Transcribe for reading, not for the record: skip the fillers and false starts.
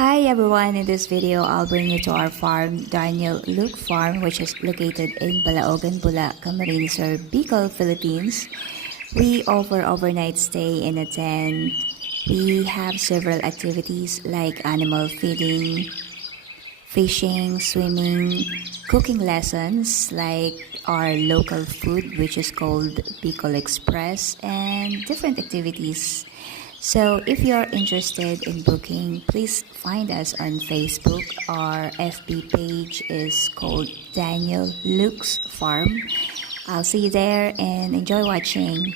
Hi everyone, in this video I'll bring you to our farm, Daniel Luke Farm, which is located in Balaogan, Bula, Camarines Sur, Bicol, Philippines. We offer overnight stay in a tent. We have several activities like animal feeding, fishing, swimming, cooking lessons like our local food which is called Bicol Express, and different activities. So if you're interested in booking, please find us on Facebook. Our FB page is called Daniel Luke's Farm. I'll see you there and enjoy watching.